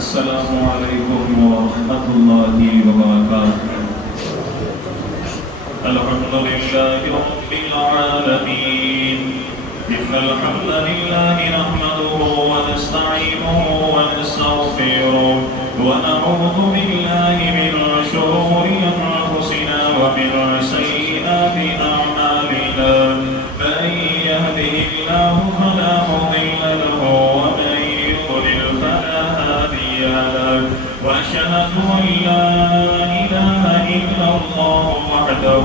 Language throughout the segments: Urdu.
السلام عليكم ورحمة الله وبركاته. الحمد لله رب العالمين. إن الحمد لله نحمده ونستعينه ونستغفره ونعوذ بالله من شرور أنفسنا ومن سيئات أعمالنا. من يهده الله فلا مضل له ومن يضلل فلا هادي له. وأشهد أن لا إله إلا الله وحده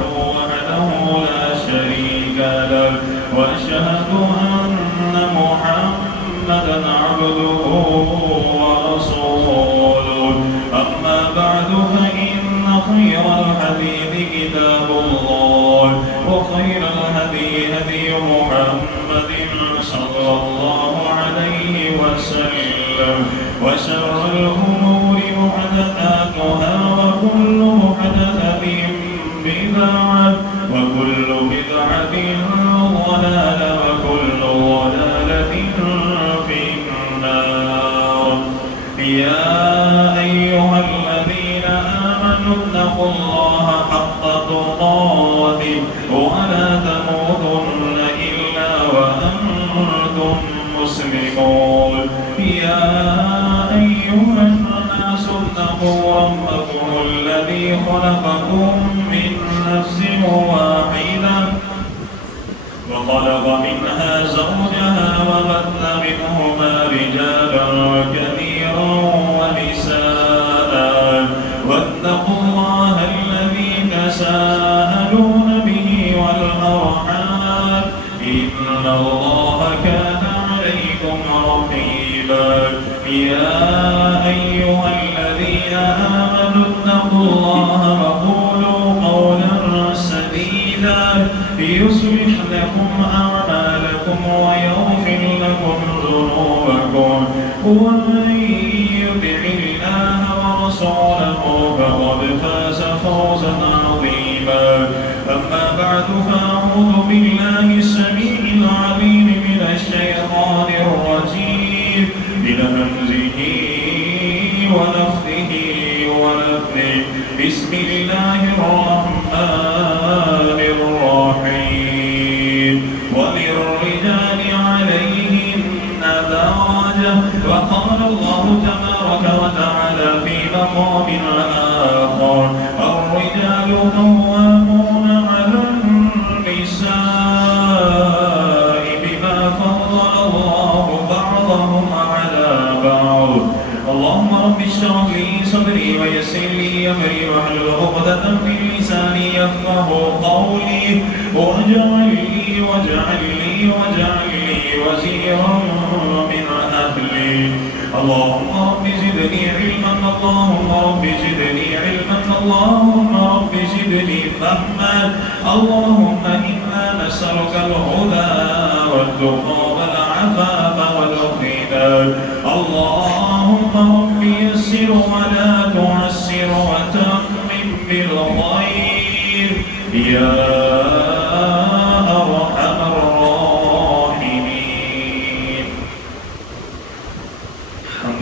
لا شريك له. وأشهد أن محمدا عبده ورسوله. أما بعد فإن خير الحديث كتاب الله وخير الهدي هدي محمد صلى الله عليه وسلم. وشر الأمور محدثاتها وكل محدثة بدعة وكل بدعة ضلالة وكل ضلالة في النار. يا أيها الذين آمنوا اتقوا الله حق تقاته ولا تموتن إلا وأنتم مسلمون. يا أيها الناس اتقوا ربكم الذي خلقكم من نفس واحدة وخلق منها زوجها وبث منهما رجالا كثيرا ونساء. واتقوا الله الذي تساءلون به والأرحام إن الله كان عليكم رقيبا. يا أيها الذين آمنوا اتقوا الله وقولوا قولا سديدا يصلح لكم أعمالكم ويغفر لكم ذنوبكم. ومن يطع الله ورسوله فقد فاز فوزا عظيما. أما بعد فأعوذ بالله السميع العليم من الشيطان الرجيم من همزه ونفثه ونفثه. بسم الله الرحمن الرحيم. وللرجال عليهن درجة. وقال الله تبارك وتعالى في مقام آخر الرجال قوامون على النساء بما فضل الله بعضهم على بعض. اللهم رب اشرح لي صدري ويسر لي أمري واحلل عقدة من لساني يفقهوا قولي. واجعل لي وزيرا من أهلي. اللهم رب زدني علما. اللهم رب زدني علما. اللهم رب زدني فهما. اللهم إنا نسألك الهدى والتقى والعفاف والغنى. اللهم رب يسر ولا تعسر وتمم بالخير يا أرحم الراحمين. حمد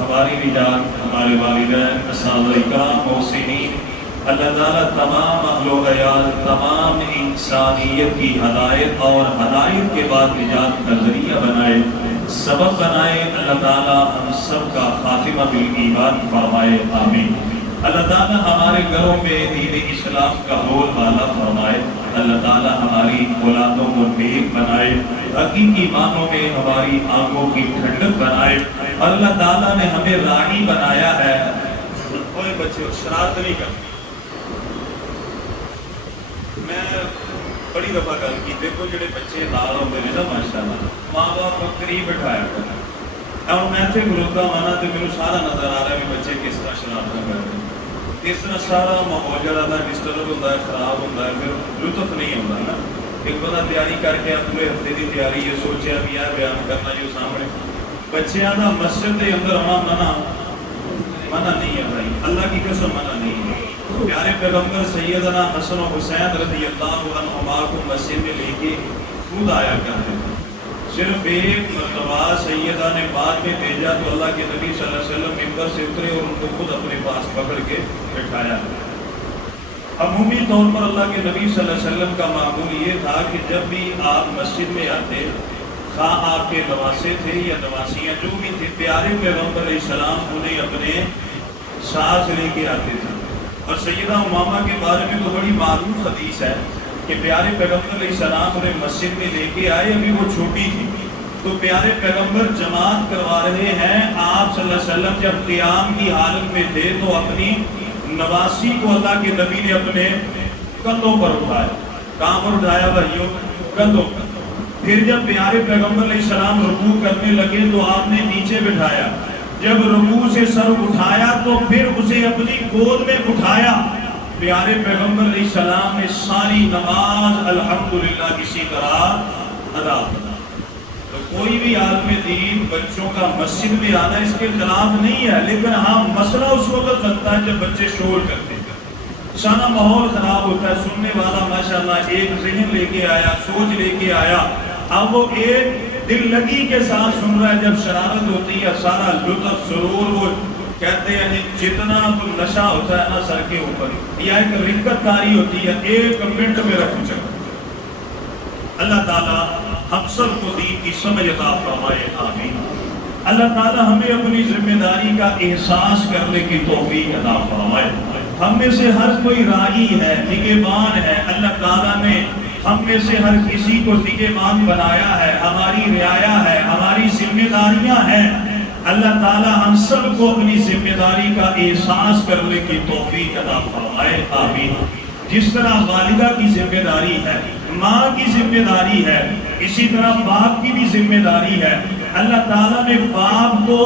ہماری نجات، ہمارے والدین، اساتذہ اکرام، محسنین، اللہ تعالیٰ تمام اہل و عیال، تمام انسانیت کی ہدایت اور ہدایت کے بعد نجات کا ذریعہ بنائے، سبب بنائے۔ اللہ تعالیٰ ہم سب کا خاتمہ بالایمان فرمائے، آمین۔ اللہ تعالیٰ ہمارے گھروں میں دین اسلام کا بول بالا فرمائے۔ اللہ تعالیٰ ہماری اولادوں کو نیک بنائے، حقیقی معنوں میں ہماری آنکھوں کی ٹھنڈک بنائے۔ اللہ تعالیٰ نے ہمیں راعی بنایا ہے۔ کوئی بچے شرارت نہیں کرتے۔ میں بڑی دفعہ گل کی، دیکھو جڑے بچے نال ہوندے نے نا ماشاءاللہ، ماں باپ کو قریب بٹھایا کرنا۔ اور میں تے گروتا وانا تے میرے سارا نظر آ رہا ہے کہ بچے کس طرح شرارت کر رہے ہیں، کس طرح سارا ماحول جڑا ہے ڈسٹرب ہوتا ہے، خراب ہوتا ہے، پھر لطف نہیں ہوتا نا۔ ایک بندہ تیاری کر کے پورے ہفتے کی تیاری یہ سوچیا بھی ہے بیان کرنا جو سامنے بچیاں دا مسجد دے اندر آنا منع نہیں ہے بھائی، اللہ کی قسم منع نہیں ہے۔ پیارے پیغمبر سیدنا حسن و حسین رضی اللہ عنہما کو مسجد میں لے کے خود آیا کرتے تھے۔ صرف ایک مرتبہ سیدہ نے بعد میں بھیجا تو اللہ کے نبی صلی اللہ علیہ وسلم ممبر سے اترے اور ان کو خود اپنے پاس پکڑ کے بٹھایا۔ عمومی طور پر اللہ کے نبی صلی اللہ علیہ وسلم کا معمول یہ تھا کہ جب بھی آپ مسجد میں آتے، خواہ آپ کے نواسے تھے یا نواسیاں جو بھی تھے، پیارے پیغمبر علیہ السلام انہیں اپنے ساتھ لے کے آتے تھے۔ اور سیدہ امامہ کے بارے میں تو بڑی معروف حدیث ہے کہ پیارے پیغمبر علیہ السلام انہیں مسجد میں لے کے آئے، ابھی وہ چھوٹی تھی، تو پیارے پیغمبر جماعت کروا رہے ہیں۔ آپ صلی اللہ علیہ وسلم جب قیام کی حالت میں تھے تو اپنی نواسی کو اللہ کے نبی نے اپنے کندھوں پر اٹھایا۔ کہاں پر اٹھایا بھائیوں؟ کندھوں پر۔ پھر جب پیارے پیغمبر علیہ السلام رکوع کرنے لگے تو آپ نے نیچے بٹھایا۔ جب رکوع سے سر اٹھایا تو پھر اسے اپنی گود میں اٹھایا۔ پیارے پیغمبر علیہ السلام نے ساری نماز الحمدللہ کسی طرح ادا کرا۔ تو کوئی بھی عالم دین بچوں کا مسجد میں آنا اس کے خلاف نہیں ہے، لیکن ہاں مسئلہ اس وقت بنتا ہے جب بچے شور کرتے ہیں، سارا ماحول خراب ہوتا ہے۔ سننے والا ماشاءاللہ ایک ذہن لے کے آیا، سوچ لے کے آیا، اب وہ ایک دل لگی کے ساتھ سن رہا ہے۔ جب شرارت ہوتی ہے سارا لطف سرور، وہ کہتے ہیں جتنا تو نشہ ہوتا ہے نا سر کے اوپر، یا ایک رکت کاری ہوتی ہے، ایک منٹ میں رکھ چکا۔ اللہ تعالیٰ ہم سب کو دین کی سمجھ عطا فرمائے، آمین۔ اللہ تعالیٰ ہمیں اپنی ذمہ داری کا احساس کرنے کی توفیق عطا فرمائے۔ ہم میں سے ہر کوئی راعی ہے، نگہبان ہے۔ اللہ تعالیٰ نے ہم میں سے ہر کسی کو نگہبان بنایا ہے، ہماری رعایا ہے، ہماری ذمہ داریاں ہیں۔ اللہ تعالیٰ ہم سب کو اپنی ذمہ داری کا احساس کرنے کی توفیق عطا فرمائے، آمین۔ جس طرح والدہ کی ذمہ داری ہے، ماں کی ذمہ داری ہے، اسی طرح باپ کی بھی ذمہ داری ہے۔ اللہ تعالیٰ نے باپ کو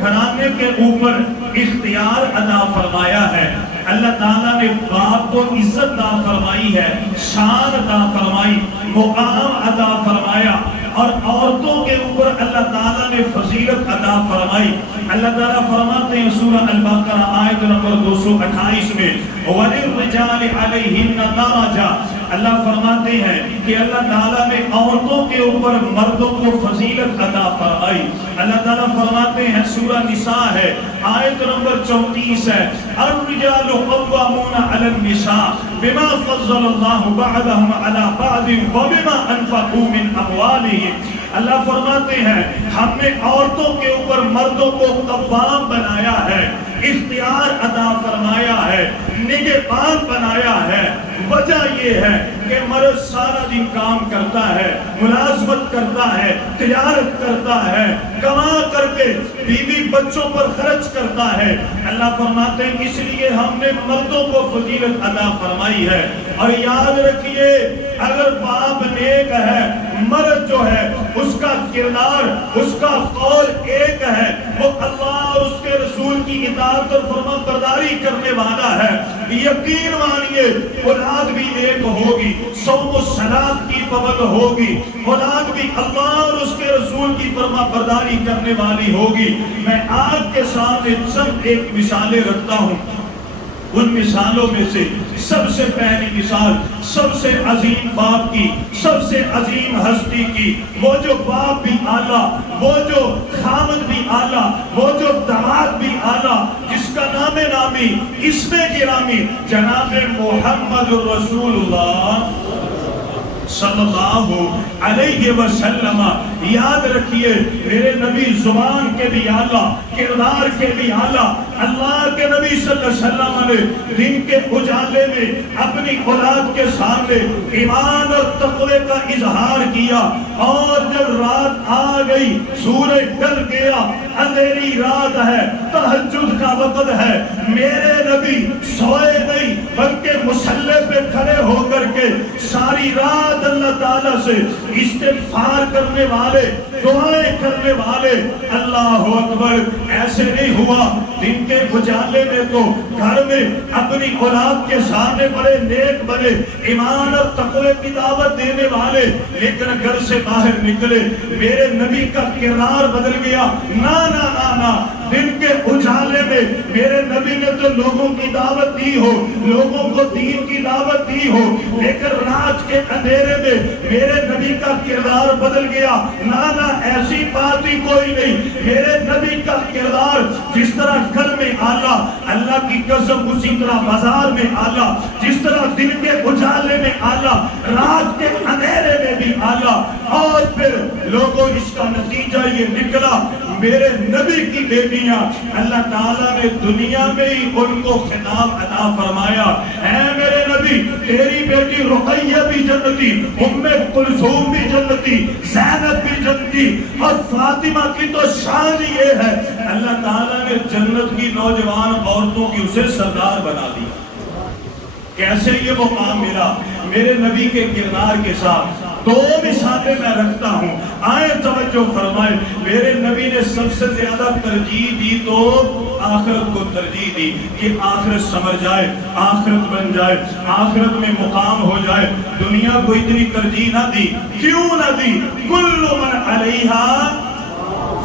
گھرانے کے اوپر اختیار عطا فرمایا ہے۔ اللہ تعالیٰ نے باپ کو عزت عطا فرمائی ہے، شان عطا فرمائی، مقام عطا فرمایا، اور عورتوں کے اوپر اللہ تعالیٰ نے فضیلت عطا فرمائی۔ اللہ تعالیٰ فرماتے ہیں سورہ البقرہ آیت نمبر 228 میں وَلِلرِّجَالِ عَلَيْهِنَّ دَرَجَةٌ، اللہ فرماتے ہیں کہ اللہ تعالیٰ نے عورتوں کے اوپر مردوں کو فضیلت عطا فرمائی۔ اللہ تعالیٰ فرماتے ہیں سورہ نساء ہے آیت نمبر 34 ہے الرجال قوامون علی النساء بما فضل اللہ بعضهم علی بعض وبما انفقوا من اموالهم۔ اللہ فرماتے ہیں ہم نے عورتوں کے اوپر مردوں کو قوام بنایا ہے، اختیار عطا فرمایا ہے، نگہبان بنایا ہے۔ وجہ یہ ہے کہ مرد سارا دن کام کرتا ہے، ملازمت کرتا ہے، تجارت کرتا ہے، کما کر کے بیوی بچوں پر خرچ کرتا ہے۔ اللہ فرماتے ہیں اس لیے ہم نے مردوں کو فضیلت عطا فرمائی ہے۔ اور یاد رکھیے اگر باپ نیک ہے، مرد جو ہے اس کا کردار، اس کا قول ایک ہے، وہ اللہ اور اس کے رسول کی اطاعت اور فرما برداری کرنے والا ہے، یقین مانیے اولاد بھی ایک ہوگی، صوم و صلاۃ کی پابند ہوگی، اولاد بھی اللہ اور اس کے رسول کی فرما برداری کرنے والی ہوگی۔ میں آپ کے سامنے چند ایک مثالیں رکھتا ہوں۔ ان مثالوں میں سے سب سے پہلی مثال سب سے عظیم باپ کی، سب سے عظیم ہستی کی، وہ جو باپ بھی اعلیٰ، وہ جو خامد بھی اعلیٰ، وہ جو داماد بھی اعلیٰ، جس کا نام نامی اسم گرامی جناب محمد رسول اللہ صلی اللہ علیہ وسلم۔ یاد رکھیے میرے نبی زبان کے بھی اعلیٰ، کردار کے بھی اعلیٰ۔ اللہ کے نبی صلی اللہ علیہ وسلم نے دن کے اجالے میں اپنی اولاد کے سامنے ایمان اور تقوی کا اظہار کیا، اور جب رات آ گئی، سورج ڈل گیا، اندھیری رات ہے، تہجد کا وقت ہے، میرے نبی سوئے نہیں بلکہ مصلی پہ کھڑے ہو کر کے ساری رات اللہ تعالیٰ سے استغفار کرنے والے، دعائیں کرنے والے۔ اللہ اکبر! ایسے نہیں ہوا دن کے اجالے میں تو گھر میں اپنی اولاد کے سامنے بڑے نیک بنے، ایمان اور تقوی کی دعوت دینے والے، لیکن گھر سے باہر نکلے میرے نبی کا کردار بدل گیا۔ نا نا نا نا، دن کے اجالے میں میرے نبی نے تو لوگوں کی دعوت دی ہو، لوگوں کو دین کی دعوت دی ہو، لیکن رات کے اندھیرے میں میرے نبی کا کردار بدل گیا۔ نا نا، ایسی بات ہی کوئی نہیں۔ میرے نبی کا کردار جس طرح گھر میں اعلیٰ، اللہ کی قسم اسی طرح بازار میں اعلیٰ، جس طرح دن کے اجالے میں اعلیٰ، رات کے اندھیرے میں بھی اعلیٰ۔ اور پھر لوگوں اس کا نتیجہ یہ نکلا، میرے نبی کی بیٹیاں اللہ تعالیٰ نے دنیا میں ہی ان کو خطاب عطا فرمایا، اے میرے نبی تیری بیٹی رقیہ بھی جنتی، ام کلثوم بھی جنتی، زینب بھی جنتی، اور فاطمہ کی تو شان یہ ہے اللہ تعالیٰ نے جنت کی نوجوان عورتوں کی اسے سردار بنا دی۔ کیسے یہ مقام ملا؟ میرے نبی کے کردار کے ساتھ دو مثالیں میں رکھتا ہوں، آئیں توجہ فرمائے۔ میرے نبی نے سب سے زیادہ ترجیح دی تو آخرت کو ترجیح دی کہ آخرت سمر جائے، آخرت بن جائے، آخرت میں مقام ہو جائے۔ دنیا کو اتنی ترجیح نہ دی، کیوں نہ دی؟ کل من علیہا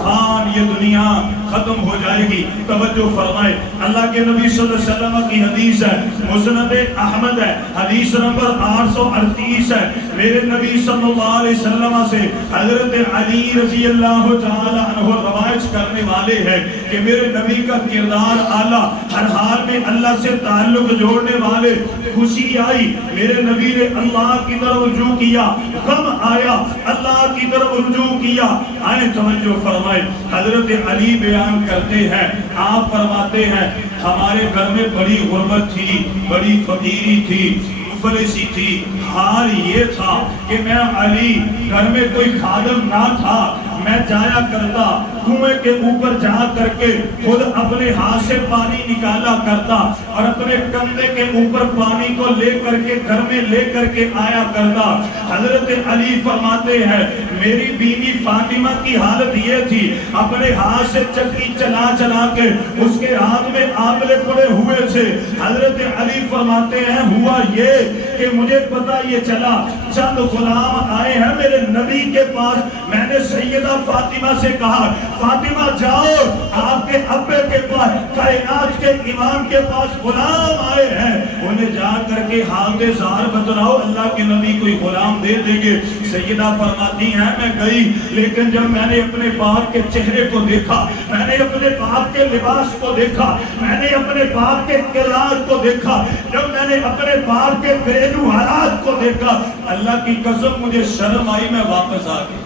فان، یہ دنیا ختم ہو جائے گی۔ توجہ فرمائے، اللہ کے نبی صلی اللہ علیہ وسلم کی حدیث ہے، مسند احمد ہے، حدیث نمبر 838 ہے۔ میرے نبی صلی اللہ علیہ وسلم سے حضرت علی رضی اللہ تعالی عنہ روایت کرنے والے ہیں کہ میرے نبی کا کردار اعلیٰ، ہر حال میں اللہ سے تعلق جوڑنے والے۔ خوشی آئی، میرے نبی نے اللہ کی طرف رجوع کیا، غم آیا، اللہ کی طرف رجوع کیا۔ آئیں توجہ فرمائے، حضرت علی بیان کرتے ہیں، آپ فرماتے ہیں ہمارے گھر میں بڑی غربت تھی، بڑی فقیری تھی، مفلسی تھی۔ حال یہ تھا کہ میں علی، گھر میں کوئی خادم نہ تھا، میں جایا کرتا کنویں کے اوپر جا کر کے خود اپنے ہاتھ سے پانی نکالا کرتا اور اپنے کندھے کے اوپر پانی کو لے کر کے گھر میں لے کر کے آیا کرتا۔ حضرت علی فرماتے ہیں میری بیوی فاطمہ کی حالت یہ تھی، اپنے ہاتھ سے چکی چلا چلا کے اس کے ہاتھ میں آملے پڑے ہوئے تھے۔ حضرت علی فرماتے ہیں ہوا یہ کہ مجھے پتہ یہ چلا چند غلام آئے ہیں میرے نبی کے پاس، میں نے سیدہ فاطمہ سے کہا فاطمہ جاؤ آپ کے ابے کے پاس، کائنات کے امام کے پاس غلام آئے ہیں، انہیں جا کر کے حالت ظاہر بتلاؤ، اللہ کے نبی کوئی غلام دے دیں گے۔ سیدہ فرماتی ہیں میں گئی، لیکن جب میں نے اپنے باپ کے چہرے کو دیکھا، میں نے اپنے باپ کے لباس کو دیکھا، میں نے اپنے باپ کے کردار کو دیکھا، جب میں نے اپنے باپ کے گھریلو حالات کو دیکھا، اللہ کی قسم مجھے شرم آئی، میں واپس آ گئی۔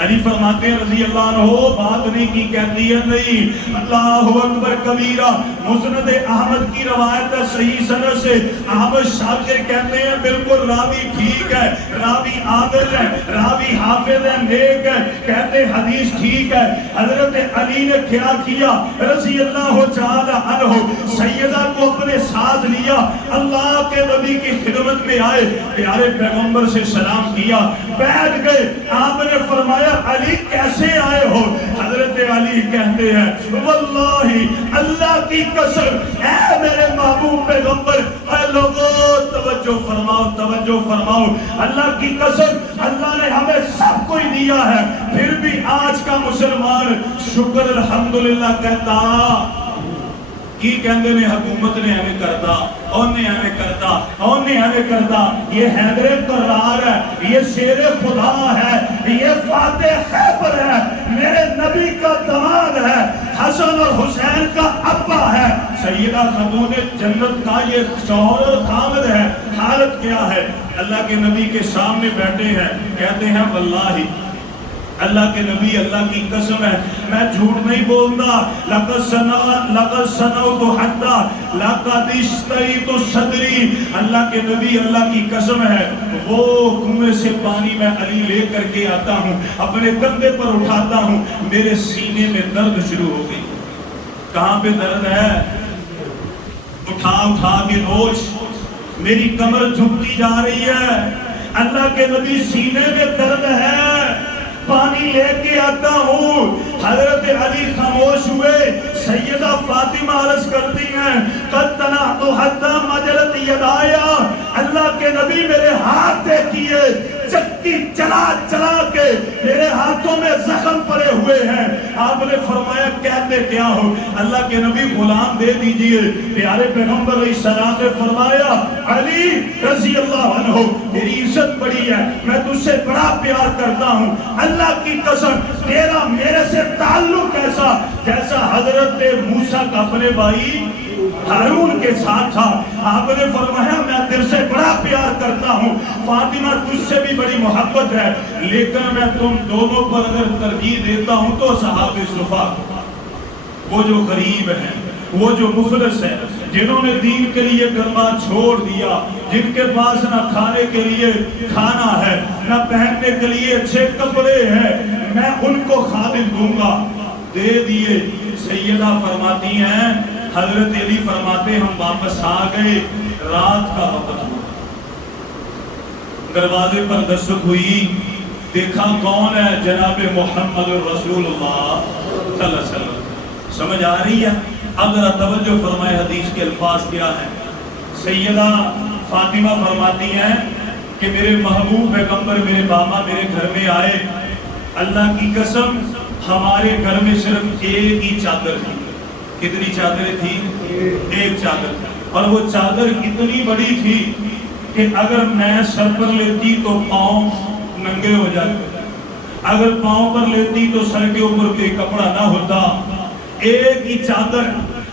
علی فرماتے ہیں رضی اللہ عنہ بات نہیں کی، کہتی ہے نہیں، اللہ اکبر کبیرہ۔ مسند احمد کی روایت ہے صحیح سند سے، احمد شاکر کہتے ہیں بالکل راوی ٹھیک ہے، راوی عادل ہے، راوی حافظ ہے، نیک ہے، کہتے حدیث ٹھیک ہے۔ حضرت علی نے کیا کیا رضی اللہ تعالی عنہ، سیدہ کو اپنے ساتھ لیا، اللہ کے نبی کی خدمت میں آئے، پیارے پیغمبر سے سلام کیا، بیٹھ گئے۔ آپ نے فرمایا علی کیسے آئے ہو؟ حضرت علی کہتے ہیں واللہ اللہ کی قسم اے میرے محبوب پیغمبر، اے لوگوں توجہ فرماؤ، توجہ فرماؤ، اللہ کی قسم اللہ نے ہمیں سب کوئی دیا ہے، پھر بھی آج کا مسلمان شکر الحمدللہ کہتا کی کہندے نے حکومت نے ایویں کرتا، اونے ایویں کرتا، اونے ایویں کرتا. یہ حیدر کرار ہے، یہ شیر خدا ہے، یہ فاتح خیبر ہے، میرے نبی کا داماد ہے، حسن اور حسین کا ابا ہے، سیدہ خاتون جنت کا یہ شوہر اور خامد ہے. حالت کیا ہے؟ اللہ کے نبی کے سامنے بیٹھے ہیں، کہتے ہیں واللہ اللہ کے نبی اللہ کی قسم ہے میں جھوٹ نہیں بولتا، لقد سنوت حتی لقد اشتریت صدری. اللہ کے نبی اللہ کی قسم ہے وہ کنویں سے پانی میں علی لے کر کے آتا ہوں، اپنے کندھے پر اٹھاتا ہوں، میرے سینے میں درد شروع ہو گئی. کہاں پہ درد ہے؟ اٹھا اٹھا کے نوچ، میری کمر جھکتی جا رہی ہے. اللہ کے نبی سینے میں درد ہے، پانی لے کے آتا ہوں. حضرت علی خاموش ہوئے. سیدہ فاطمہ عرض کرتی ہیں قد تنعت حتی مجلت یدایا، اللہ کے نبی میرے ہاتھ دیکھیے، چکی چلا چلا کے میرے ہاتھوں میں زخم پڑے ہوئے ہیں. آپ نے فرمایا کہتے کیا ہو؟ اللہ کے نبی غلام دے دیجئے. پیارے پیغمبر علیہ السلام نے فرمایا علی رضی اللہ عنہ میری عزت بڑی ہے، میں تجھ سے بڑا پیار کرتا ہوں، اللہ کی قسم تیرا میرے سے تعلق ایسا جیسا حضرت موسیٰ کا اپنے بھائی ہارون کے ساتھ تھا. آپ نے فرمایا میں تیرے سے بڑا پیار کرتا ہوں، فاطمہ تجھ سے بھی بڑی محبت ہے، لیکن میں تم دونوں پر اگر ترجیح دیتا ہوں تو صحابہ صفا، وہ جو غریب ہیں، وہ جو مفلس ہیں، جنہوں نے دین کے لیے گھر چھوڑ دیا، جن کے پاس نہ کھانے کے لیے کھانا ہے، نہ پہننے کے لیے اچھے کپڑے ہیں، میں ان کو خادم دوں گا. دے دیے. سیدہ فرماتی ہیں حضرت علی فرماتے ہم واپس آ گئے، رات کا وقت ہوا، دروازے پر دستک ہوئی، دیکھا کون ہے؟ جناب محمد رسول اللہ صلی اللہ علیہ وسلم. سمجھ آ رہی ہے؟ اب ذرا توجہ فرمائے حدیث کے الفاظ کیا ہیں. سیدہ فاطمہ فرماتی ہیں کہ میرے محبوب پیغمبر میرے بابا میرے گھر میں آئے، اللہ کی قسم ہمارے گھر میں صرف ایک ہی چادر تھی. کتنی چادریں تھی؟ ایک چادر. اور وہ چادر اتنی بڑی تھی کہ اگر میں سر پر لیتی تو پاؤں ننگے ہو جاتے، اگر پاؤں پر لیتی تو سر کے اوپر کوئی کپڑا نہ ہوتا. ایک ہی چادر.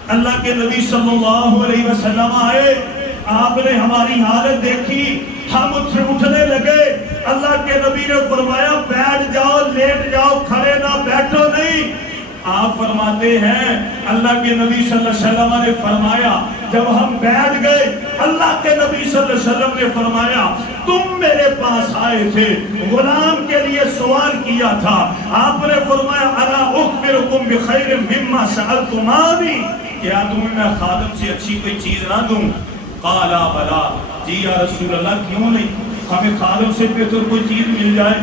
اللہ کے نبی صلی اللہ علیہ وسلم آئے، آپ نے ہماری حالت دیکھی، ہم اٹھنے لگے. اللہ کے نبی نے فرمایا بیٹھ جاؤ، لیٹ جاؤ، کھڑے نہ بیٹھو نہیں. آپ فرماتے ہیں اللہ کے نبی صلی اللہ علیہ وسلم نے فرمایا جب ہم بیٹھ گئے، اللہ کے نبی صلی اللہ علیہ وسلم نے فرمایا تم میرے پاس آئے تھے، غلام کے لیے سوال کیا تھا. آپ نے فرمایا الا اخبرکم بخیر مما سألتمانی، کیا تمہیں میں خادم سے اچھی کوئی چیز نہ دوں؟ قالا بلا، جی یا رسول اللہ کیوں نہیں، ہمیں خادم سے بہتر کوئی چیز مل جائے،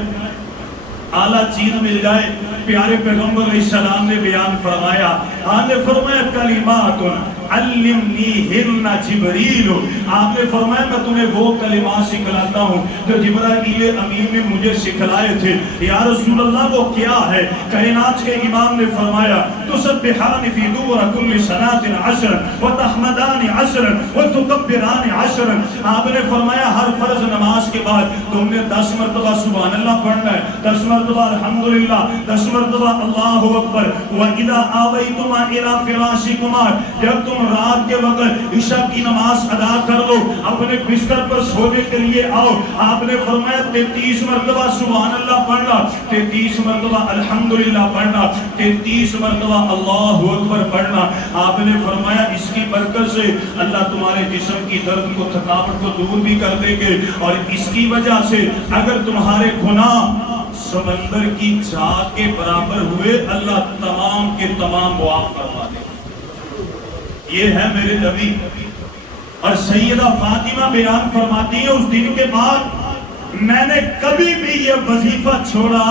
اعلیٰ چیز مل جائے. پیارے پیغمبر علیہ السلام نے بیان فرمایا، آپ نے فرمایا کلمات علمنی ہن جبریل، آپ نے فرمایا میں تمہیں وہ کلمات سکھلاتا ہوں جو جبرائیل امین نے مجھے سکھلائے تھے. یا رسول اللہ وہ کیا ہے؟ کائنات کے امام نے فرمایا تسبحان فی دور کل صلاۃ عشرا وتحمدان عشرا وتکبران عشرا. آپ نے فرمایا ہر فرض نماز کے بعد تم نے 10 مرتبہ سبحان اللہ پڑھنا ہے، 10 مرتبہ الحمدللہ، 10 مرتبہ اللہ اکبر. وَإِذَا آوَيْتُمَا إِلَىٰ فِرَاشِكُمَا، جب تم رات کے وقت عشاء کی نماز ادا کر لو، اپنے بستر پر سونے کے لیے آؤ، آپ نے فرمایا 33 مرتبہ سبحان اللہ پڑھنا، 33 مرتبہ الحمدللہ پڑھنا، 33 مرتبہ اللہ اکبر پڑھنا. آپ نے فرمایا اس کی برکت سے اللہ تمہارے جسم کی درد کو، تھکاوٹ کو دور بھی کر دیں گے، اور اس کی وجہ سے اگر تمہارے گناہ سمندر کی جھاگ کے برابر ہوئے اللہ تمام کے تمام معاف فرما دے. یہ ہے میرے نبی. اور سیدہ فاطمہ بیان فرماتی ہے اس دن کے بعد میں نے کبھی بھی یہ وظیفہ چھوڑا.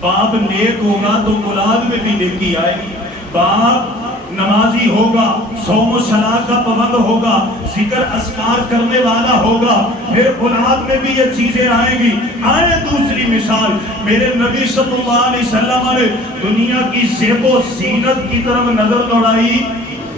باپ نیک ہوگا تو اولاد میں بھی نیکی آئے گی، باپ نمازی ہوگا، صوم و صلاۃ کا پابند ہوگا، ذکر اذکار کرنے والا ہوگا، پھر اولاد میں بھی یہ چیزیں آئیں گی. آئے دوسری مثال، میرے نبی صلی اللہ علیہ وسلم نے دنیا کی زیب و زینت کی طرف نظر دوڑائی،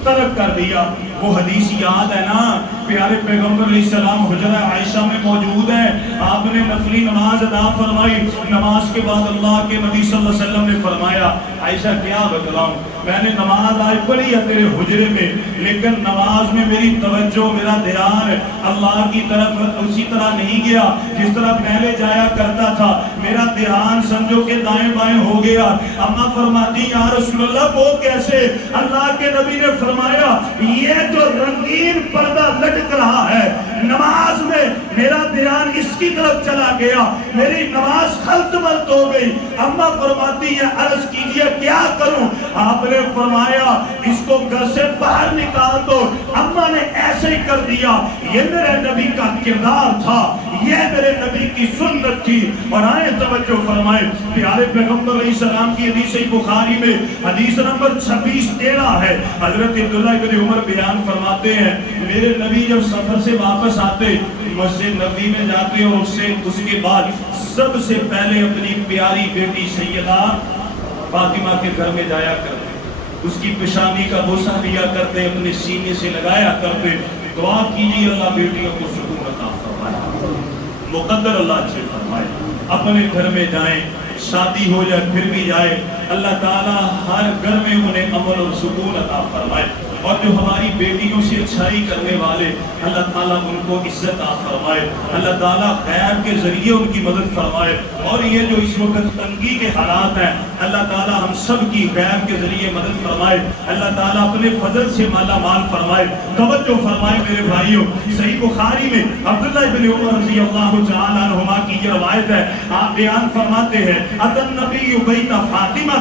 ترک کر دیا. وہ حدیث یاد ہے نا, پیارے پیغمبر علیہ السلام حجرہ عائشہ میں موجود ہے, آپ نے نفلی نماز ادا فرمائی. نماز کے بعد اللہ کے نبی صلی اللہ علیہ وسلم نے فرمایا, عائشہ کیا بتلاؤں, میں نے نماز آج پڑھی ہے تیرے حجرے میں, لیکن نماز میں میری توجہ, میرا دھیان اللہ کی طرف اسی طرح نہیں گیا جس طرح پہلے جایا کرتا تھا. میرا دھیان سمجھو کہ دائیں بائیں ہو گیا. اماں فرماتی یا رسول اللہ وہ کیسے؟ اللہ کے نبی نے فرمایا یہ جو رنگین پردہ لٹک رہا ہے نماز میں, میرا دھیان اس کی طرف چلا گیا, میری نماز خلط ملط ہو گئی. اماں فرماتی ہے عرض کیجئے کیا کروں؟ آپ نے فرمایا اس کو گھر سے باہر نکال دو. اماں نے ایسے ہی کر دیا. یہ میرے نبی کا کردار تھا, یہ میرے نبی کی سنت تھی. اور آئے توجہ فرمائے, پیارے پیغمبر علیہ السلام کی حدیث بخاری میں حدیث نمبر 26-13 ہے. حضرت عبداللہ بن عمر بیان فرماتے ہیں, میرے نبی جب سفر سے واپس آتے مسجد نبی میں جاتے اور اس کے بعد سب سے پہلے اپنی پیاری بیٹی سیدہ فاطمہ کے گھر میں جایا کرتے, اس کی پیشانی کا بوسہ دیا کرتے, اپنے سینے سے لگایا کرتے, دعا کیجیے اللہ بیٹیوں کو سکون عطا فرمائے, مقدر اللہ اچھے فرمائے. اپنے گھر میں جائیں, شادی ہو جائے پھر بھی جائے, اللہ تعالیٰ ہر گھر میں انہیں امن اور سکون عطا فرمائے. اور جو ہماری بیٹیوں سے اچھائی کرنے والے اللہ تعالیٰ ان کو عزت عطا فرمائے, اللہ تعالیٰ خیر کے ذریعے ان کی مدد فرمائے. اور یہ جو اس وقت تنگی کے حالات ہیں اللہ تعالیٰ ہم سب کی خیر کے ذریعے مدد فرمائے, اللہ تعالیٰ اپنے فضل سے مالا مال فرمائے. توجہ فرمائے میرے بھائیوں, صحیح بخاری میں عبداللہ بن عمر رضی اللہ تعالیٰ عنہما کی یہ روایت ہے, آپ بیان فرماتے ہیں اتى النبی بیت فاطمہ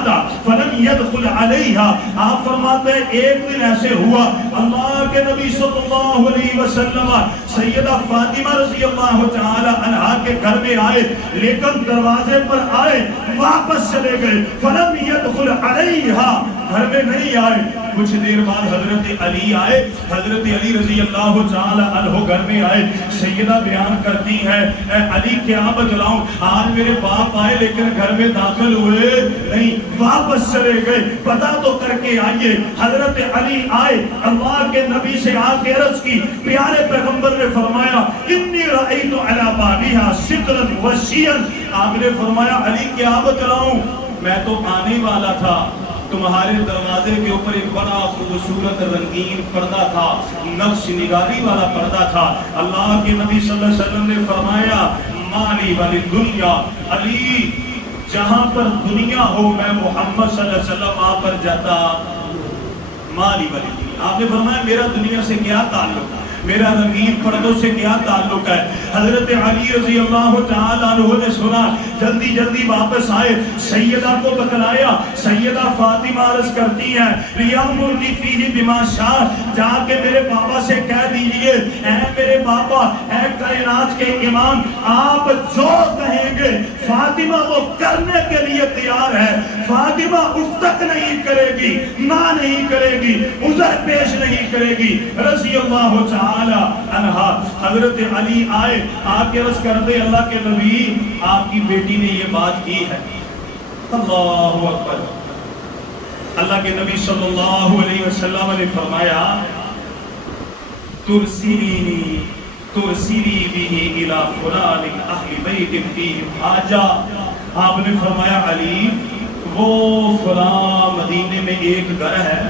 فلم يدخل علیہا, آپ فرماتے ہیں ایک دن ایسے ہوا اللہ کے نبی صلی اللہ علیہ وسلم سیدہ فاطمہ رضی اللہ تعالی عنہا کے گھر میں آئے, لیکن دروازے پر آئے واپس چلے گئے. فلم يدخل علیہا, گھر میں نہیں آئے. کچھ دیر بعد حضرت علی آئے, حضرت علی رضی اللہ تعالی عنہ گھر میں آئے. سیدہ بیان کرتی ہے اے علی کیا بتلاؤں, آج میرے باپ آئے لیکن گھر میں داخل ہوئے نہیں, واپس چلے گئے, پتہ تو کر کے آئیے. حضرت علی آئے, اللہ کے نبی سے آ کے عرض کی, پیارے پیغمبر نے فرمایا انی رأیت علی بابیہا سترا وشیا, آپ نے فرمایا علی کیا بتلاؤں, میں تو آنے والا تھا, تمہارے دروازے کے اوپر ایک بڑا خوبصورت رنگین پردہ تھا, نقش نگاری والا پردہ تھا. اللہ کے نبی صلی اللہ علیہ وسلم نے فرمایا مالی والی دنیا, علی جہاں پر دنیا ہو میں محمد صلی اللہ علیہ وسلم وہاں پر جاتا. مالی والی دنیا, آپ نے فرمایا میرا دنیا سے کیا تعلق ہے, میرا رنگین پردوں سے کیا تعلق ہے. حضرت علی رضی اللہ تعالیٰ عنہ نے سنا, جلدی جلدی واپس آئے, سیدہ کو بتلایا. سیدہ فاطمہ عرض کرتی ہیں لیامرنی فیہ بما شاء, جا کے میرے بابا سے کہہ دیجئے اے میرے بابا, اے کائنات کے امام, آپ جو کہیں گے فاطمہ وہ کرنے کے لیے تیار ہے. فاطمہ اف تک نہیں کرے گی, نہ نہیں کرے گی, عذر پیش نہیں کرے گی رضی اللہ تعالی عنہا. حضرت علی آئے, آپ کے عرض کرتے اللہ کے نبی آپ کی بیٹی نے یہ بات کی ہے. اللہ اکبر. اللہ کے نبی صلی اللہ علیہ وسلم نے فرمایا ترسلینی ترسلی به الى فلان اہل بیت فیہ حاجہ. آپ نے فرمایا علی وہ فلاں مدینے میں ایک گھر ہے,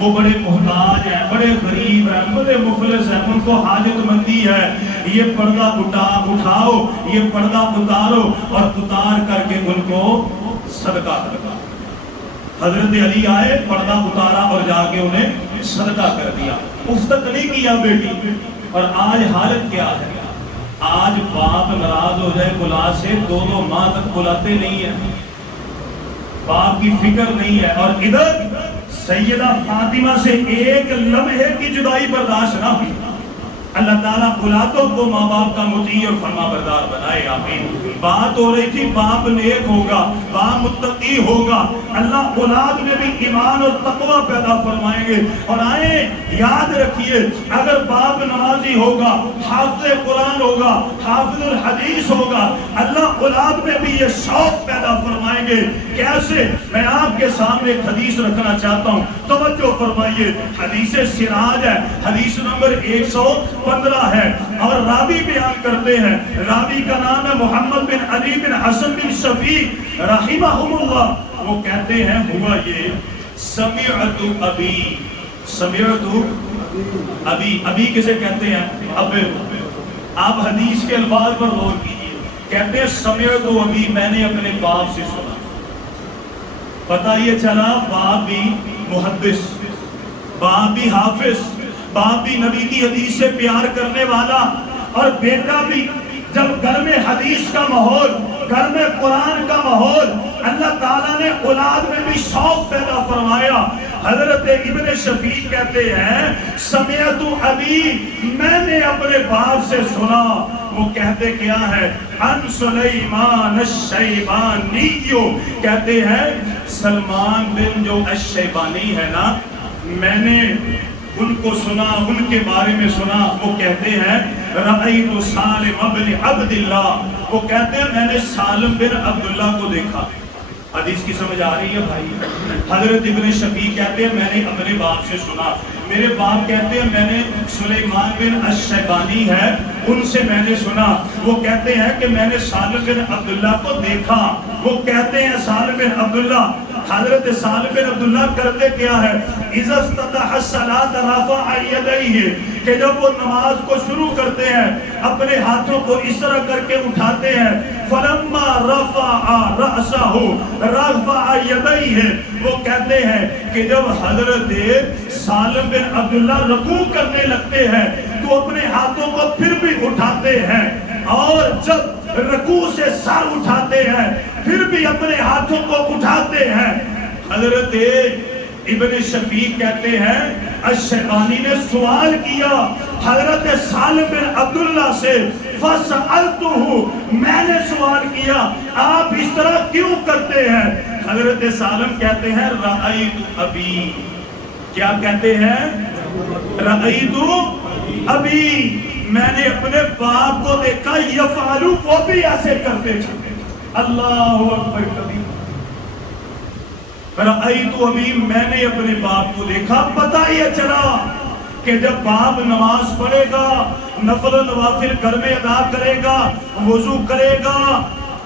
وہ بڑے محتاج ہیں, بڑے غریب ہیں, بڑے مفلس ہیں, ان کو حاجت مندی ہے, یہ پردہ اٹھاؤ, یہ پردہ اتارو اور اتار کر کے ان کو صدقہ کرو. حضرت علی آئے, پردہ اتارا اور جا کے انہیں صدقہ کر دیا. اس تک نہیں کیا بیٹی. اور آج حالت کیا ہے, آج باپ ناراض ہو جائے اولاد سے 2 ماہ تک بلاتے نہیں ہیں, باپ کی فکر نہیں ہے. اور ادھر سیدہ فاطمہ سے ایک لمحے کی جدائی برداشت نہ ہوئی. اللہ تعالیٰ اولادوں کو ماں باپ کا مطیع اور فرما بردار بنائے، آمین۔ بات ہو رہی تھی باپ نیک ہوگا، باپ متقی ہوگا، اللہ اولاد میں بھی ایمان اور تقوی پیدا فرمائیں گے۔ اور آئیں یاد رکھیے، اگر باپ نمازی ہوگا، حافظ قرآن ہوگا، حافظ الحدیث ہوگا، اللہ اولاد میں بھی یہ شوق پیدا فرمائیں گے۔ کیسے؟ میں آپ کے سامنے ایک حدیث رکھنا چاہتا ہوں، توجہ فرمائیے۔ حدیث سراج ہے، حدیث نمبر 115 ہے، اور راوی بیان کرتے ہیں، راوی کا نام ہے محمد بن علی بن حسن بن شفیق رحمہم اللہ۔ وہ کہتے ہیں ہوا یہ، سمعت ابی، سمعت ابی، ابی کسے کہتے ہیں؟ اب آپ حدیث کے الفاظ پر غور کیجئے، کہتے ہیں سمعت ابی، میں نے اپنے باپ سے سنا۔ پتہ یہ چلا باپ بھی محدث، باپ بھی حافظ، باپ بھی نبی کی حدیث سے پیار کرنے والا، اور بیٹا بھی۔ جب گھر میں حدیث کا ماحول، گھر میں قرآن کا ماحول، اللہ تعالیٰ نے اولاد میں بھی شوق پیدا فرمایا۔ حضرت ابن شفیق کہتے ہیں سمعت ابی، میں نے اپنے باپ سے سنا۔ وہ کہتے کیا ہے؟ ان سلیمان الشیبانی، کہتے ہیں سلمان بن جو الشیبانی ہے نا، میں نے ان کو سنا، ان کے بارے میں سنا۔ وہ کہتے ہیں رأیت سالم بن عبداللہ، وہ کہتے ہیں میں نے سالم بن عبداللہ کو دیکھا۔ حدیث کی سمجھ آ رہی ہے بھائی؟ حضرت ابن شفیق کہتے ہیں میں نے اپنے باپ سے سنا، میرے باپ کہتے ہیں میں نے سلیمان بن الشیبانی ہے ان سے میں نے سنا۔ وہ کہتے ہیں کہ میں نے سالم بن عبداللہ کو دیکھا۔ وہ کہتے ہیں سالم بن عبداللہ، حضرت سالم بن عبداللہ کرتے کیا ہے؟ اذا افتتح الصلاۃ رفع یدیہ، کہ جب وہ نماز کو شروع کرتے ہیں اپنے ہاتھوں کو اس طرح کر کے اٹھاتے ہیں۔ فلما رفع رأسہ رفع یدیہ، وہ کہتے ہیں کہ جب حضرت سالم بن عبداللہ رکوع کرنے لگتے ہیں تو اپنے ہاتھوں کو پھر بھی اٹھاتے ہیں، اور جب رکوع سے سر اٹھاتے ہیں پھر بھی اپنے ہاتھوں کو اٹھاتے ہیں۔ حضرت ابن شفیق کہتے ہیں الشیبانی نے سوال کیا حضرت سالم بن عبداللہ سے، فَسَأَلْتُهُ، میں نے سوال کیا آپ اس طرح کیوں کرتے ہیں؟ حضرت سالم کہتے ہیں رأیت ابی، کیا کہتے ہیں؟ رأیت ابی، میں نے اپنے باپ کو دیکھا یفعل، وہ بھی ایسے کرتے تھے۔ اللہ اکبر کبیر، رأیت ابی، میں نے اپنے باپ کو دیکھا۔ پتہ یہ چلا کہ جب باپ نماز پڑھے گا، نفل و نوافل گھر میں ادا کرے گا، وضو کرے گا،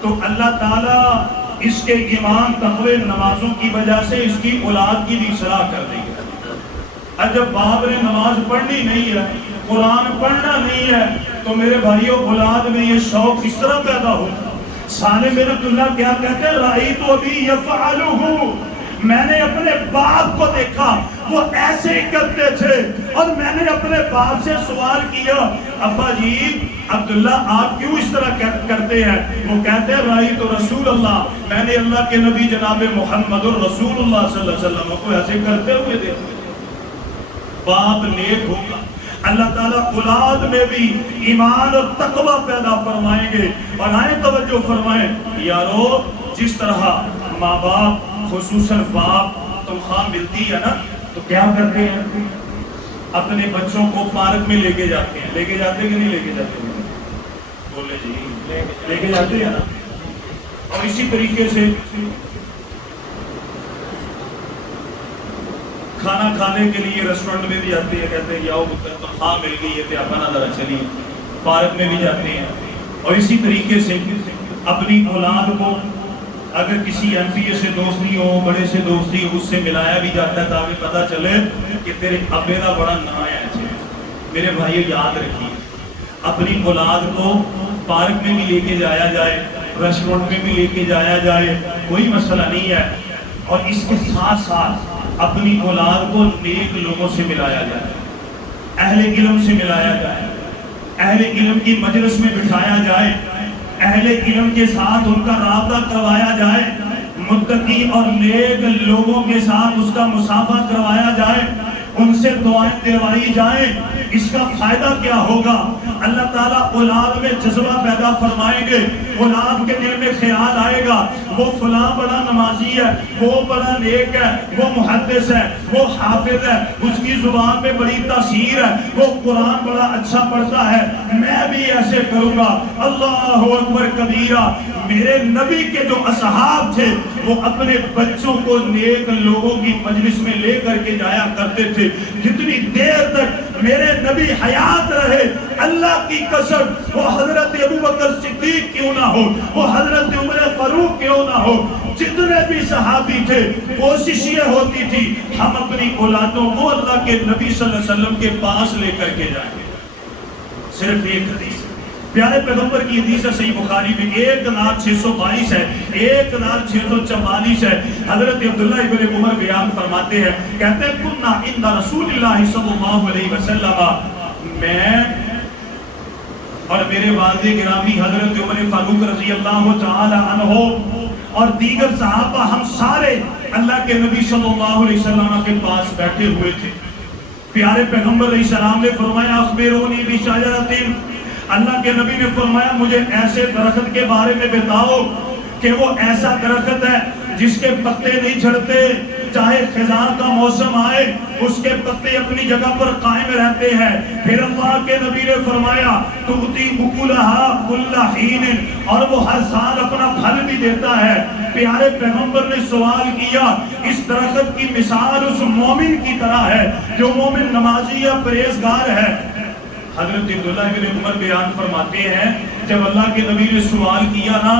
تو اللہ تعالیٰ اس کے ایمان تقوی نمازوں کی وجہ سے اس کی اولاد کی بھی اصلاح کر دے گا۔ اور جب باپ نے نماز پڑھنی نہیں ہے، قرآن پڑھنا نہیں ہے، تو میرے بھائیوں اولاد میں یہ شوق اس طرح پیدا ہوتا۔ سالم بن عبداللہ کیا کہتے ہیں؟ رأیت ابی یفعلہ، میں نے اپنے باپ کو دیکھا وہ ایسے ہی کرتے تھے، اور میں نے اپنے باپ سے سوال کیا ابا جی عبداللہ آپ کیوں اس طرح کرتے ہیں؟ وہ کہتے ہیں رأیت رسول اللہ، میں نے اللہ کے نبی جناب محمد الرسول اللہ صلی اللہ علیہ وسلم کو ایسے کرتے ہوئے دیکھا۔ باپ نیک ہوگا، اللہ تعالیٰ اولاد میں بھی ایمان اور تقوی پیدا فرمائیں گے۔ اور آئیں توجہ فرمائیں یارو، جس طرح ماں باپ خصوصاً باپ تنخواہ ملتی ہے نا تو کیا کرتے ہیں؟ اپنے بچوں کو پارک میں لے کے جاتے ہیں۔ لے کے جاتے کہ نہیں لے کے جاتے؟ بولے جی، لے کے جاتے ہیں نا۔ اور اسی طریقے سے کھانا کھانے کے لیے ریسٹورنٹ میں بھی جاتے ہیں، کہتے ہیں یاؤ تنخواہ مل گئی ہے تو اپنا ذرا چلیے، پارک میں بھی جاتے ہیں۔ اور اسی طریقے سے اپنی اولاد کو اگر کسی ایم پی اے سے دوستی ہو، بڑے سے دوستی ہو، اس سے ملایا بھی جاتا ہے تاکہ پتہ چلے کہ تیرے ابے دا بڑا نام ہے۔ میرے بھائیو یاد رکھیے، اپنی اولاد کو پارک میں بھی لے کے جایا جائے، ریسٹورنٹ میں بھی لے کے جایا جائے، کوئی مسئلہ نہیں ہے۔ اور اس کے ساتھ ساتھ اپنی اولاد کو نیک لوگوں سے ملایا جائے، اہل علم سے ملایا جائے، اہل علم کی مجلس میں بٹھایا جائے، اہل علم کے ساتھ ان کا رابطہ کروایا جائے، متقی اور نیک لوگوں کے ساتھ اس کا مصافحہ کروایا جائے، ان سے دعائیں دلوائی جائیں، اس کا فائدہ کیا ہوگا؟ اللہ تعالیٰ اولاد میں جذبہ پیدا فرمائیں گے، اولاد کے دل میں خیال آئے گا وہ فلاں بڑا نمازی ہے، وہ بڑا نیک ہے، وہ محدث ہے، وہ حافظ ہے، اس کی زبان میں بڑی تاثیر ہے، وہ قرآن بڑا اچھا پڑھتا ہے، میں بھی ایسے کروں گا۔ اللہ اکبر کبیرہ۔ میرے نبی کے جو اصحاب تھے وہ اپنے بچوں کو نیک لوگوں کی مجلس میں لے کر کے جایا کرتے تھے۔ جتنی دیر تک میرے نبی حیات رہے، اللہ کی قسم، وہ حضرت ابوبکر صدیق کیوں نہ ہو، وہ حضرت عمر فاروق کیوں نہ ہو، جتنے بھی صحابی تھے، کوشش یہ ہوتی تھی ہم اپنی اولادوں کو اللہ کے نبی صلی اللہ علیہ وسلم کے پاس لے کر کے جائیں گے۔ صرف ایک حدیث پیارے پیغمبر کی حدیث ہے، صحیح بخاری میں 1622 ہے، 1644 ہے۔ حضرت عبداللہ ابن عمر بیان فرماتے ہیں، کہتے ہیں کنا عند رسول اللہ صلی اللہ علیہ وسلم، میں اور میرے والد گرامی حضرت عمر فاروق رضی اللہ تعالی عنہ اور دیگر صحابہ، ہم سارے اللہ کے نبی صلی اللہ علیہ وسلم کے پاس بیٹھے ہوئے تھے۔ پیارے پیغمبر علیہ السلام نے فرمایا اخبرونی بشجرۃ، اللہ کے نبی نے فرمایا مجھے ایسے درخت کے بارے میں بتاؤ کہ وہ ایسا درخت ہے جس کے پتے نہیں جھڑتے، چاہے خزاں کا موسم آئے اس کے پتے اپنی جگہ پر قائم رہتے ہیں۔ پھر اللہ کے نبی نے فرمایا تؤتی اکلھا کل حین، اور وہ ہر سال اپنا پھل بھی دیتا ہے۔ پیارے پیغمبر نے سوال کیا اس درخت کی مثال اس مومن کی طرح ہے جو مومن نمازی یا پرہیزگار ہے۔ حضرت عبداللہ بن عمر بیان فرماتے ہیں جب اللہ کے نبی نے سوال کیا نا،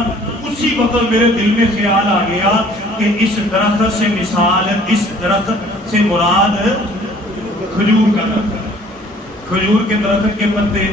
اسی وقت میرے دل میں خیال آ گیا کہ اس درخت سے مثال ہے، اس درخت سے مراد کھجور کا درخت۔ کھجور کے درخت کے پتے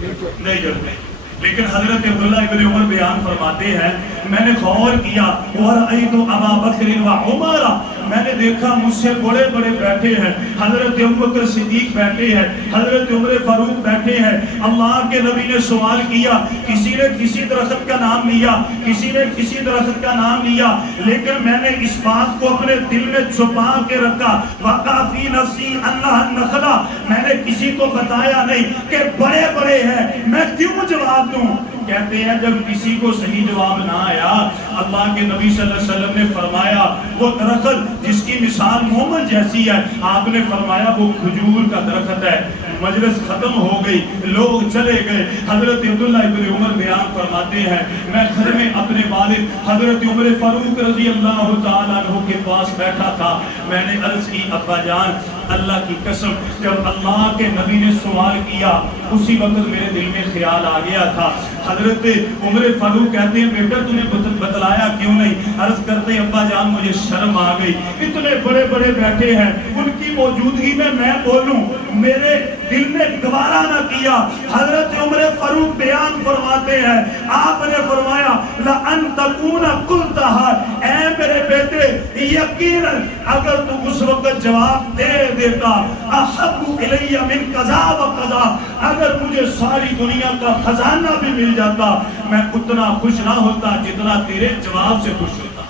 نہیں جھڑتے، لیکن حضرت عبداللہ ابن عمر بیان فرماتے ہیں میں نے غور کیا وَرَأَيْتُ أَبَا بَكْرٍ وَعُمَرَ، میں نے دیکھا مجھ سے بڑے بڑے بیٹھے ہیں، حضرت ابوبکر صدیق بیٹھے ہیں، حضرت عمر فاروق بیٹھے ہیں۔ اللہ کے نبی نے سوال کیا، کسی نے کسی درخت کا نام لیا، کسی نے کسی درخت کا نام لیا، لیکن میں نے اس بات کو اپنے دل میں چھپا کے رکھا۔ وَقَافِي نَفْسِي أَنَّهَا النَّخْلَةُ، میں نے کسی کو بتایا نہیں کہ بڑے بڑے ہیں، میں کیوں جواب دوں؟ کہتے ہیں جب کسی کو صحیح جواب نہ آیا، اللہ کے نبی صلی اللہ علیہ وسلم نے فرمایا وہ درخت جس کی مثال مومن جیسی ہے، آپ نے فرمایا وہ کھجور کا درخت ہے۔ مجلس ختم ہو گئی، لوگ چلے گئے۔ حضرت عبداللہ ابن عمر بیان فرماتے ہیں میں گھر میں اپنے والد حضرت عمر فاروق رضی اللہ تعالیٰ عنہ کے پاس بیٹھا تھا۔ میں نے عرض کی ابا جان اللہ کی قسم جب اللہ کے نبی نے سوال کیا اسی وقت میرے دل میں خیال آ گیا تھا۔ حضرت عمر فاروق کہتے ہیں بیٹا تم نے بتلایا کیوں نہیں؟ عرض کرتے ہیں ابا جان مجھے شرم آ گئی، اتنے بڑے بڑے بیٹھے ہیں ان کی موجودگی میں بولوں، میرے دل نے گوارا نہ کیا۔ حضرت عمر فاروق بیان فرماتے ہیں آپ نے فرمایا لَأَن تَكُونَ قُلْتَهَا، اے میرے بیٹے یقیناً اگر تو اس وقت جواب دے دیتا احب الی من قضا و قضا، اگر مجھے ساری دنیا کا خزانہ بھی مل جاتا میں اتنا خوش نہ ہوتا جتنا تیرے جواب سے خوش ہوتا۔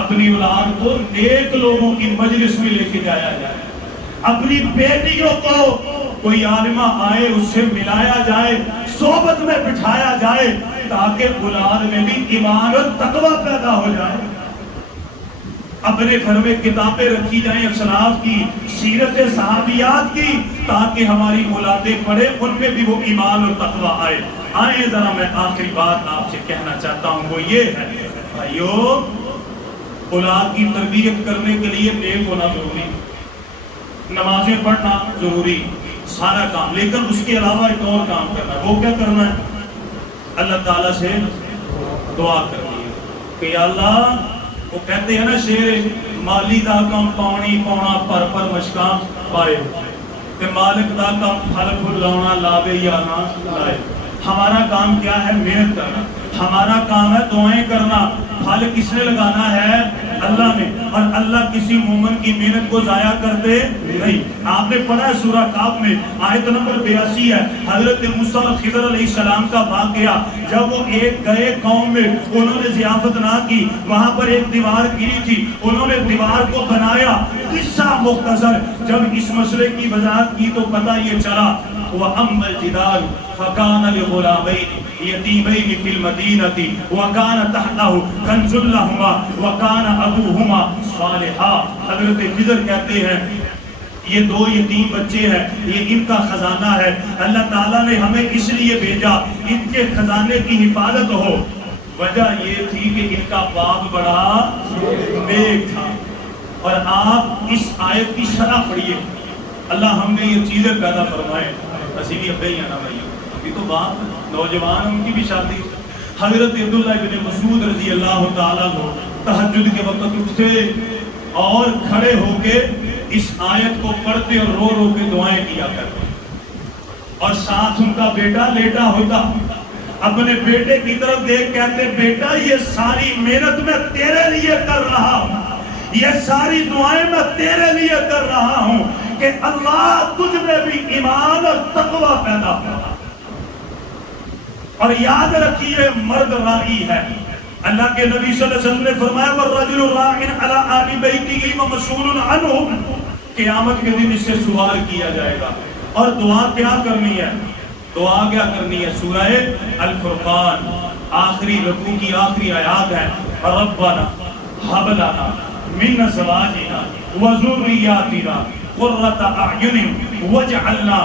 اپنی اولاد کو نیک لوگوں کی مجلس میں لے کے جایا جائے، اپنی بیٹیوں کو کوئی عالمہ آئے اس سے ملایا جائے، صحبت میں بٹھایا جائے تاکہ اولاد میں بھی ایمان اور تقوی پیدا ہو جائے۔ اپنے گھر میں کتابیں رکھی جائیں اسلاف کی، سیرت صحابیات کی، تاکہ ہماری اولادیں پڑھیں ان میں بھی وہ ایمان اور تقوی آئے۔ آئیں ذرا میں آخری بات آپ سے کہنا چاہتا ہوں وہ یہ ہے بھائیو، اولاد کی تربیت کرنے کے لیے نیک ہونا ضروری، نمازیں پڑھنا ضروری، سارا کام، لیکن اس کے علاوہ ایک اور کام کرنا ہے۔ وہ کیا کرنا ہے؟ اللہ تعالیٰ سے دعا کرنی ہے کہ یا اللہ، وہ کہتے ہیں نا شیر مالی دا کم پانی پونا پر پر مشکاں پائے، کہ مالک دا کم پھل پھل لاؤنا لاوے یا نہ لائے۔ ہمارا کام کیا ہے؟ محنت کرنا، ہمارا کام ہے دعائیں کرنا۔ پھل کس نے لگانا ہے؟ اللہ نے، اور اللہ کسی مومن کی محنت کو ضائع کرتے نہیں۔ آپ نے پڑھا ہے سورہ کاف میں آیت نمبر 82 ہے، حضرت موسیٰ اور خضر علیہ السلام کا واقعہ، جب وہ ایک گئے قوم میں، انہوں نے ضیافت نہ کی، وہاں پر ایک دیوار گری تھی، انہوں نے دیوار کو بنایا۔ قصہ مختصر، جب اس مسئلے کی وضاحت کی تو پتہ یہ چلا، وَأَمَّا الْجِدَارُ فَكَانَ لِغُلَامَيْنِ يَتِيمَيْنِ فِي الْمَدِينَةِ وَكَانَ تَحْتَهُ كَنْزٌ لَهُمَا وَكَانَ أَبُوهُمَا صَالِحًا۔ حضرت خضر کہتے ہیں یہ دو یتیم بچے ہیں، یہ ان کا خزانہ ہے، اللہ تعالیٰ نے ہمیں اس لیے بھیجا ان کے خزانے کی حفاظت ہو۔ وجہ یہ تھی کہ ان کا باپ بڑا نیک تھا۔ اور آپ اس آیت کی شرح پڑھیے، اللہ ہم نے یہ چیزیں پیدا فرمائے، اسی بھی ابے ہی آنا بھائی، ابھی تو باپ نوجوان ان کی بھی شادی۔ حضرت عبداللہ بن مسعود رضی اللہ تعالیٰ کو تہجد کے وقت اٹھتے اور کھڑے ہو کے اس آیت کو پڑھتے اور رو رو کے دعائیں کیا کرتے، اور ساتھ ان کا بیٹا لیٹا ہوتا، اپنے بیٹے کی طرف دیکھ کہتے بیٹا یہ ساری محنت میں تیرے لیے کر رہا ہوں، یہ ساری دعائیں میں تیرے لیے کر رہا ہوں کہ اللہ تجھ میں بھی ایمان اور تقوی پیدا کرے۔ اور یاد رکھیے مرد راعی ہے، اللہ کے نبی صلی اللہ علیہ وسلم نے فرمایا وَالرَّجُلُ رَاعٍ عَلَىٰ أَهْلِ بَيْتِهِ وَمَسْئُولٌ عَنْهُمْ، قیامت کے دن اس سے سوال کیا جائے گا۔ اور دعا کیا کرنی ہے؟ دعا کیا کرنی ہے؟ سورہ الفرقان آخری رکوع کی آخری آیات ہے، رَبَّنَا هَبْ لَنَا مِنْ أَزْوَاجِنَا وَذُرِّيَّاتِنَا قُرَّةَ أَعْيُنٍ وَاجْعَلْنَا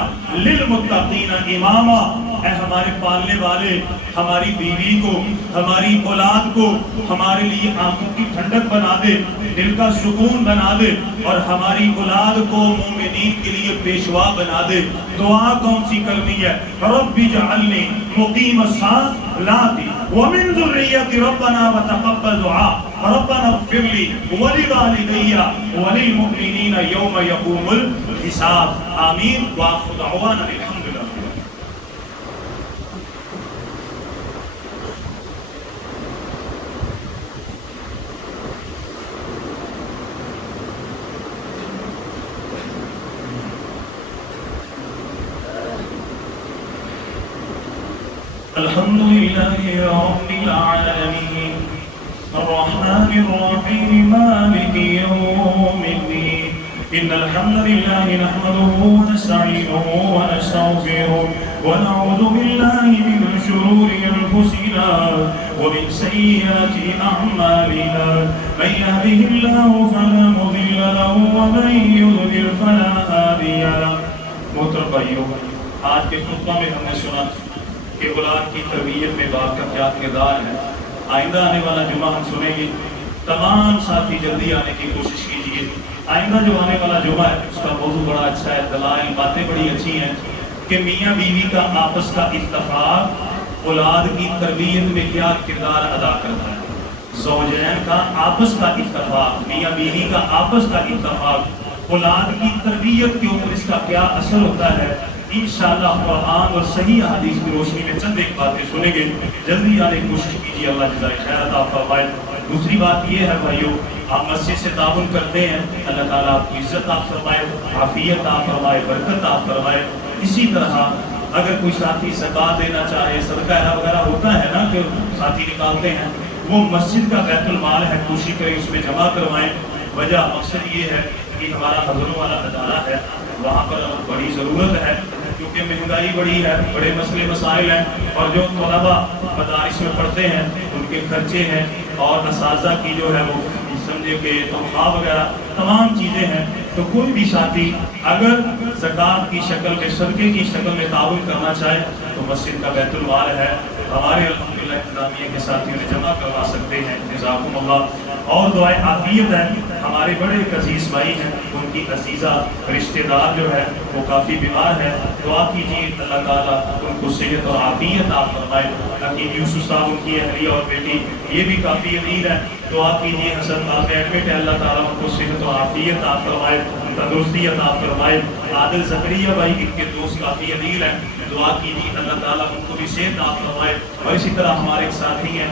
لِلْمُتَّقِينَ إِمَامًا۔ اے ہمارے پالنے والے، ہماری بیوی کو، ہماری اولاد کو ہمارے لیے آنکھوں کی ٹھنڈک بنا دے، دل کا سکون بنا دے، اور ہماری اولاد کو مومنین کے لیے پیشوا بنا دے۔ دعا کون سی کرنی ہے؟ رب اجعلنی مقیم الصلاۃ ومن ذریتی ربنا وتقبل دعاء ربنا اغفر لی ولوالدی وللمؤمنین یوم یقوم الحساب۔ آمین وآخر دعوانا الحمد للہ۔ الحمد لله رب العالمين الرحمن الرحيم مالك يوم الدين إن الحمد لله نحمده ونستعينه ونستغفره ونعوذ بالله من شرور أنفسنا ومن سيئات أعمالنا من يهده الله فلا مضل له ومن يضلل فلا هادي له۔ محترم بھائیو، آج کے خطبہ میں ہم نے سنا کہ اولاد کی تربیت میں باپ کا کیا کردار ہے۔ آئندہ آنے والا جمعہ ہم سنیں گے، تمام ساتھی جلدی آنے کی کوشش کیجیے۔ آئندہ جو آنے والا جمعہ ہے اس کا موضوع بڑا اچھا ہے، دلائل باتیں بڑی اچھی ہیں کہ میاں بیوی کا آپس کا اتفاق اولاد کی تربیت میں کیا کردار ادا کرتا ہے۔ زوجین کا آپس کا اتفاق، میاں بیوی کا آپس کا اتفاق اولاد کی تربیت کے اوپر اس کا کیا اثر ہوتا ہے۔ انشاءاللہ قرآن اور صحیح حدیث کی روشنی میں چند ایک باتیں سنیں گے، جلدی آنے کی کوشش کیجیے، اللہ جزائے خیر عطا فرمائے۔ دوسری بات یہ ہے بھائیو، آپ مسجد سے تعاون کرتے ہیں، اللہ تعالیٰ آپ کی عزت عطا فرمائے، عافیت عطا فرمائے، برکت عطا فرمائے۔ اسی طرح اگر کوئی ساتھی زکوٰۃ دینا چاہے، صدقہ وغیرہ ہوتا ہے نا کہ ساتھی نکالتے ہیں، وہ مسجد کا بیت المال ہے، کوشش کریں اس میں جمع کروائیں۔ وجہ مقصد یہ ہے کہ ہمارا حضروں والا ادارہ ہے، وہاں پر بڑی ضرورت ہے کیونکہ مہنگائی بڑی ہے، بڑے مسئلے مسائل ہیں، اور جو طلباء مدارس میں پڑھتے ہیں ان کے خرچے ہیں، اور اساتذہ کی جو ہے وہ سمجھے کہ تنخواہ وغیرہ تمام چیزیں ہیں۔ تو کوئی بھی ساتھی اگر زکوٰۃ کی شکل میں، صدقے کی شکل میں تعاون کرنا چاہے تو مسجد کا بیت المال ہے، ہمارے الحمدللہ انتظامیہ کے ساتھیوں نے جمع کروا سکتے ہیں، جزاکم اللہ۔ اور دعائے عافیت ہے، ہمارے بڑے عزیز بھائی ہیں، ان کی عزیزہ رشتہ دار جو ہے وہ کافی بیمار ہے، دعا کیجیے اللہ تعالیٰ ان کو صحت اور عافیت عطا فرمائے۔ حکیم یوسف صاحب ان کی اہلیہ اور بیٹی یہ بھی کافی امیر ہے، دعا کیجیے حسن صاحب ایڈمٹ ہے، اللہ تعالیٰ ان کو صحت اور عافیت عطا فرمائے، تندرستی عطا فرمائے۔ عادل زکریا بھائی ان کے دوست کافی امیر ہیں، دعا کیجیے اللہ تعالیٰ ان کو بھی صحت عطا فرمائے۔ اور اسی طرح ہمارے ایک ساتھی ہیں